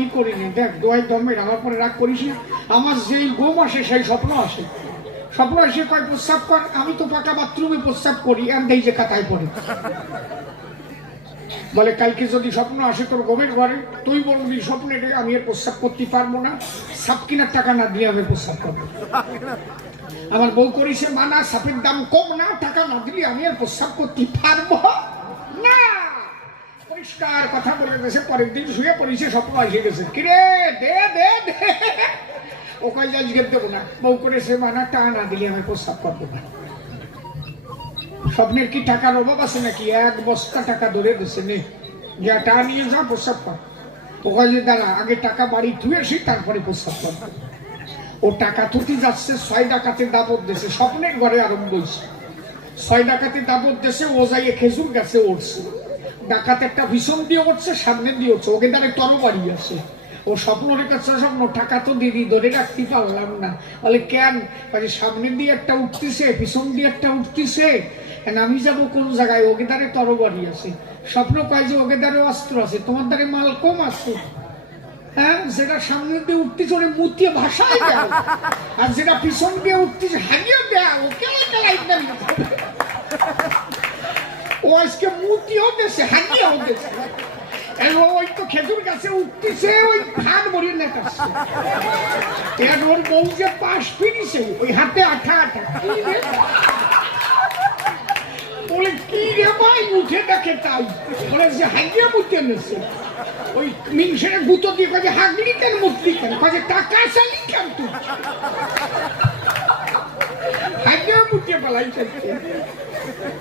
আমি করি না। দেখ দোয়াই ধর্মের আমার পরে রাগ করিস না। আমার যেই ঘুম আসে সেই স্বপ্ন আসে। স্বপ্ন এসে কয় প্রস্রাব কর, আমি তো পাকা বাথরুমে প্রস্রাব করি, আর দেই যে কাতায় পড়ে। বলে কালকে যদি স্বপ্ন আসে তোর ঘুমের ঘরে, তুই বলবি স্বপ্নে আমি এর প্রস্রাব করতে পারবো না, সাপ কিনার টাকা না দিয়ে আমি প্রস্রাব করবো। আমার বউ করিছে মানা, সাপের দাম কম না, টাকা না দিলে আমি আর প্রস্রাব করতে পারবো না। পরিষ্কার কথা বলে গেছে। পরের দিন শুয়ে পড়েছে, স্বপ্ন এসে গেছে, কিরে দে দে দে। ও কয় আজকে দেবো না। বউ করেছে মানা, টাকা না দিলে আমি প্রস্রাব করবো না। স্বপ্নের কি টাকার অভাব আছে নাকি? এক বস্তা টাকা ধরে দিচ্ছে, নে যা টাকা নিয়ে যা প্রস্রাব কর। ও কয় যে দাঁড়া আগে টাকা বাড়ি ধুয়ে আসি তারপরে প্রস্রাব করবো। ও টাকা তুটি যাচ্ছে, 6 ডাকাতের দাবত দেশে, স্বপ্নের ঘরে আরম্ভ হয়েছে। 6 ডাকাতের দাবত দেশে ও যাইয়ে খেজুর গাছে উঠছে। ডাকাত একটা ভীষণ দিয়ে উঠছে, সামনে দিয়ে উঠছে, ওকে দ্বারা তরবারি আছে। ও স্বপ্ন রেখেছে, স্বপ্ন টাকা তো দিদি ধরে রাখতে পারলাম না। বলে কেন? সামনে দিয়ে একটা উঠতেছে, পিছন দিয়ে একটা উঠতেছে, আমি যাবো কোন জায়গায়? ওকে দ্বারে তরবারি আছে। স্বপ্ন কয় যে ওকে দ্বারে অস্ত্র আছে, তোমার দ্বারে মাল কম আছে। হ্যাঁ, যেটা সামনে দিয়ে উঠতেছে ওরে মুতিয়ে ভাষায় দেয়, আর যেটা পিছন দিয়ে উঠতেছে হাগিয়ে দেয়। ওকে ও আজকে মুতিও দেশে, হাগিয়েও দেশে। ওই তো খেজুর গাছে উঠতেছে, ওই ফান মরিয়ে নেতাচ্ছে। ওর বউ যে পাশ ফিরিছে, ওই হাতে আঠা আঠা। বলে কি রে ভাই, উঠে দেখে তাই। বলে যে হাগিয়ে মুতিয়ে নেছে। ওই মিংসের গুতো দিয়ে কাজে হাগলি কেন, মুতলি কেন? কাজে টাকা চালি কেন? তুই হাগিয়ে মুতিয়ে পালাইছে।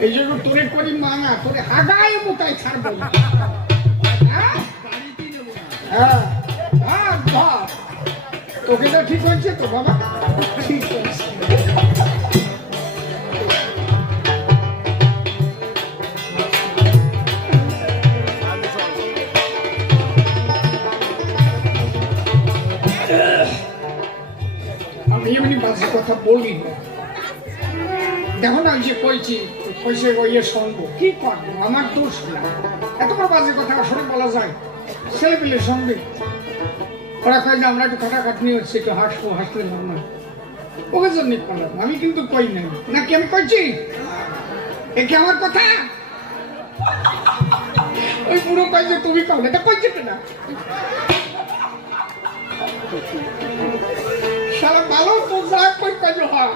এই জন্য তোরে করি মানা, তোরে হাগায় মোটাই ছাড়বো না। হ্যাঁ হ্যাঁ, তোকে তো ঠিক হয়েছে তো বাবা, ঠিক আছে। আমি এমনি বাজে কথা বলি না। দেখো না, ওই যে কইছি কইছে ওইয়ের সঙ্গ কি করবো, আমার দোষ না। এতবার বাজে কথা আসলে বলা যায়? ছেলে পেলের সঙ্গে ওরা কয় যে আমরা একটু খাটাখাটনি হচ্ছে, একটু হাসবো, হাসলে নর্মাল। ওকে জন্য করলাম, আমি কিন্তু কই নাই। নাকি আমি কইছি? এ কি আমার কথা? ওই পুরো কয় যে তুমি কও, এটা কইছে না। সারা ভালো তো যা কই কয়, হ্যাঁ